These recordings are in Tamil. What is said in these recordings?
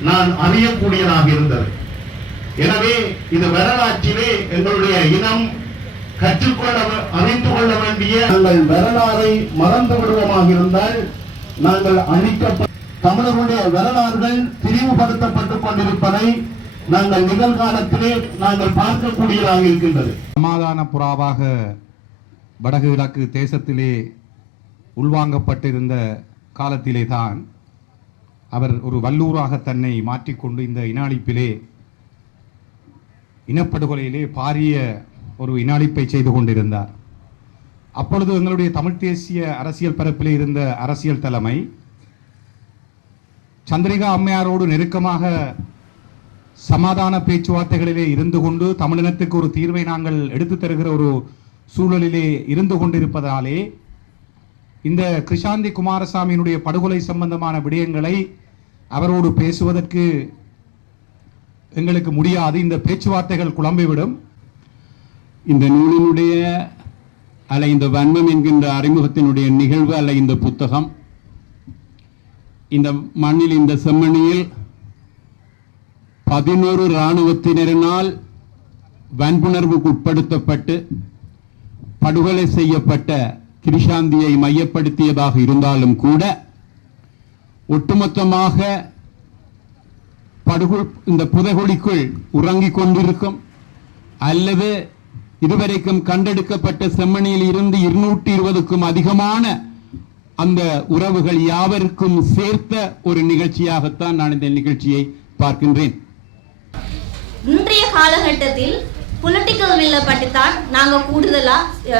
நான் அறியக்கூடியதாக இருந்தது. எனவே இது வரலாற்றிலே எங்களுடைய இனம் கற்றுக்கொள்ள அறிந்து கொள்ள வேண்டிய நாங்கள் வரலாறை மறந்து விடுவோமாக இருந்தால் நாங்கள் அழிக்கப்பட்ட தமிழர்களுடைய வரலாறுகள் திரிவுபடுத்தப்பட்டுக் கொண்டிருப்பதை நாங்கள் நிகழ்காலத்திலே நாங்கள் பார்க்கக்கூடியதாக இருக்கின்றது. சமாதான புறாவாக வடகிழக்கு தேசத்திலே உள்வாங்கப்பட்டிருந்த காலத்திலே தான் அவர் ஒரு வல்லூராக தன்னை மாற்றிக்கொண்டு இந்த இனாளிப்பிலே இனப்படுகொலையிலே பாரிய ஒரு இனாளிப்பை செய்து கொண்டிருந்தார். அப்பொழுது எங்களுடைய தமிழ் தேசிய அரசியல் பரப்பிலே இருந்த அரசியல் தலைமை சந்திரிகா அம்மையாரோடு நெருக்கமாக சமாதான பேச்சுவார்த்தைகளிலே இருந்து கொண்டு தமிழினத்துக்கு ஒரு தீர்வை நாங்கள் எடுத்து தருகிற ஒரு சூழலிலே இருந்து கொண்டிருப்பதாலே இந்த கிருஷாந்தி குமாரசாமியினுடைய படுகொலை சம்பந்தமான விடயங்களை அவரோடு பேசுவதற்கு எங்களுக்கு முடியாது. இந்த பேச்சுவார்த்தைகள் குழம்பிவிடும். இந்த நூலினுடைய அல்ல இந்த வன்மம் என்கின்ற அறிமுகத்தினுடைய நிகழ்வு அல்ல இந்த புத்தகம். இந்த மண்ணில் இந்த செம்மணியில் பதினோரு இராணுவத்தினரினால் வன்புணர்வுக்கு உட்படுத்தப்பட்டு படுகொலை செய்யப்பட்ட கிரிஷாந்தியை மையப்படுத்தியதாக இருந்தாலும் கூட ஒட்டுமொத்தமாக படுகு இந்த புதைகுழிக்குள் உறங்கிக் கொண்டிருக்கும் அல்லது இதுவரைக்கும் கண்டெடுக்கப்பட்ட செம்மணியில் இருந்து இருநூற்றி இருபதுக்கும் அதிகமான அந்த உறவுகள் யாவருக்கும் சேர்த்த ஒரு நிகழ்ச்சியாகத்தான் நான் இந்த நிகழ்ச்சியை பார்க்கின்றேன். இன்றைய காலகட்டத்தில் பொலிட்டிக்கல் வில்ல பற்றி தான் நாங்கள் கூடுதலாக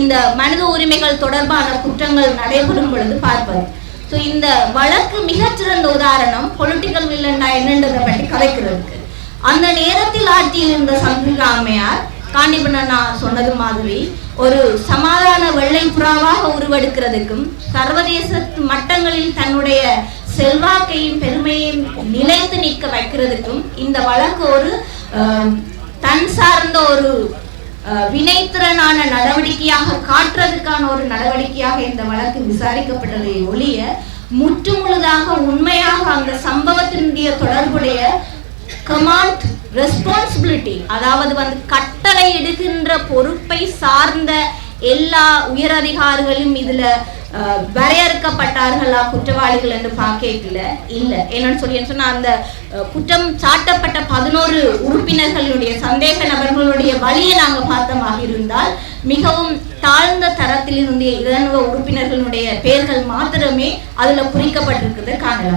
இந்த மனித உரிமைகள் தொடர்பான குற்றங்கள் நடைபெறும் பொழுது பார்ப்பது. ஸோ இந்த வழக்கு மிகச்சிறந்த உதாரணம் பொலிட்டிக்கல் வில்லண்டா என்னன்றதை பற்றி கதைக்கிறதுக்கு. அந்த நேரத்தில் ஆட்சியில் இருந்த சந்திரிகா அம்மையார் காண்டிபண்ணா சொன்னது மாதிரி ஒரு சமாதான வெள்ளை புறாவாக உருவெடுக்கிறதுக்கும் சர்வதேச மட்டங்களில் தன்னுடைய செல்வாக்கையும் பெருமையும் நிலைத்து நிற்க வைக்கிறதுக்கும் இந்த வழக்கு ஒரு தன் சார்ந்த ஒரு வினைத்திறனான நடவடிக்கையாக காட்டுறதுக்கான ஒரு நடவடிக்கையாக இந்த வழக்கு விசாரிக்கப்பட்டதை ஒழிய முற்றுமுழுதாக உண்மையாக அந்த சம்பவத்தினுடைய தொடர்புடைய கமாண்ட் ரெஸ்பான்சிபிலிட்டி அதாவது வந்து கட்டளை எடுக்கின்ற பொறுப்பை சார்ந்த எல்லா உயரதிகாரிகளும் இதுல வரையறுக்கப்பட்டார்களா குற்றவாளிகள் என்று பார்க்கல இல்ல. என்னன்னு சொல்லி சொன்னா அந்த குற்றம் சாட்டப்பட்ட பதினோரு உறுப்பினர்கள் நாங்க இருந்தால் மிகவும் தாழ்ந்த தரத்தில் இருந்த இராணுவ உறுப்பினர்களுடைய பெயர்கள் மாத்திரமே அதுல குறிக்கப்பட்டிருக்கிறதை காணலாம்.